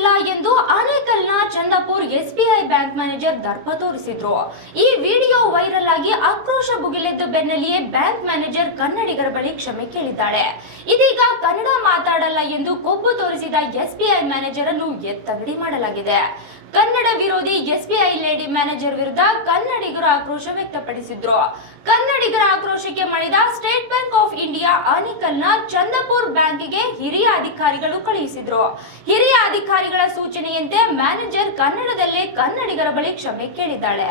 ಇಲ್ಲ ಎಂದು ಆನೇಕಲ್ನ ಬಿ ಎಸ್ಬಿಐ ಬ್ಯಾಂಕ್ ಮ್ಯಾನೇಜರ್ ದರ್ಪ ತೋರಿಸಿದ್ರು. ಈ ವಿಡಿಯೋ ವೈರಲ್ ಆಗಿ ಆಕ್ರೋಶ ಭುಗಿಲೆದ್ದ ಬೆನ್ನಲ್ಲಿಯೇ ಬ್ಯಾಂಕ್ ಮ್ಯಾನೇಜರ್ ಕನ್ನಡಿಗರ ಬಳಿ ಕ್ಷಮೆ ಕೇಳಿದ್ದಾಳೆ. ಇದೀಗ ಕನ್ನಡ ಮಾತಾಡಲ್ಲ ಎಂದು ಕೊಬ್ಬು ತೋರಿಸಿದ ಎಸ್ಬಿಐ ಮ್ಯಾನೇಜರ್ ಅನ್ನು ಎತ್ತಗಡಿ ಮಾಡಲಾಗಿದೆ. ಕನ್ನಡ ವಿರೋಧಿ ಎಸ್ಬಿಐ ಲೇಡಿ ಮ್ಯಾನೇಜರ್ ವಿರುದ್ಧ ಕನ್ನಡಿಗರು ಆಕ್ರೋಶ ವ್ಯಕ್ತಪಡಿಸಿದ್ರು. ಕನ್ನಡಿಗರ ಆಕ್ರೋಶಕ್ಕೆ ಮಾಡಿದ ಸ್ಟೇಟ್ ಬ್ಯಾಂಕ್ ಆಫ್ ಇಂಡಿಯಾ ಆನೇಕಲ್ನ ಚಂದಪುರ್ ಬ್ಯಾಂಕಿಗೆ ಹಿರಿಯ ಅಧಿಕಾರಿಗಳು ಕಳುಹಿಸಿದ್ರು. ಹಿರಿಯ ಅಧಿಕಾರಿಗಳ ಸೂಚನೆಯಂತೆ ಮ್ಯಾನೇಜರ್ ಕನ್ನಡದಲ್ಲೇ ಕನ್ನಡಿಗರ ಬಳಿ ಕ್ಷಮೆ ಕೇಳಿದ್ದಾಳೆ.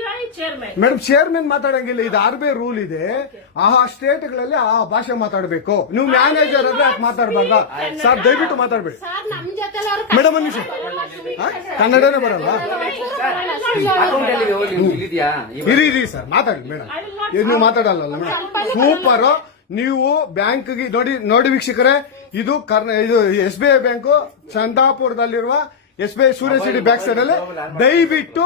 Madam chairman ಮಾತಾಡಂಗಿಲ್ಲ. ಇದು ಆರ್ ಬಿ ಐ ರೂಲ್ ಇದೆ ಆ ಸ್ಟೇಟ್ಗಳಲ್ಲಿ ಆ ಭಾಷೆ ಮಾತಾಡಬೇಕು. ನೀವು ಮ್ಯಾನೇಜರ್ ಅಂದ್ರೆ ಯಾಕೆ ಮಾತಾಡ್ಬಾರ್ದ? ಸರ್ ದಯವಿಟ್ಟು ಮಾತಾಡ್ಬೇಡಿ. ಮೇಡಮ್ ಒಂದ್ ನಿಮಿಷ. ಆ? ಕನ್ನಡನೇ ಬರಲ್ಲ. ಇರಿ ಇರಿ ಸರ್ ಮಾತಾಡಿ ಮೇಡಮ್ ನೀವು ಮಾತಾಡಲ್ಲ ಮೇಡಮ್ ಸೂಪರ್ ನೀವು ಬ್ಯಾಂಕ್ಗೆ ನೋಡಿ ನೋಡಿ ವೀಕ್ಷಕರೇ ಇದು ಕರ್ನ ಇದು S B I bank ಚಂದಾಪುರದಲ್ಲಿರುವ S B I Surya city back side ಅಲ್ಲಿ. ದಯವಿಟ್ಟು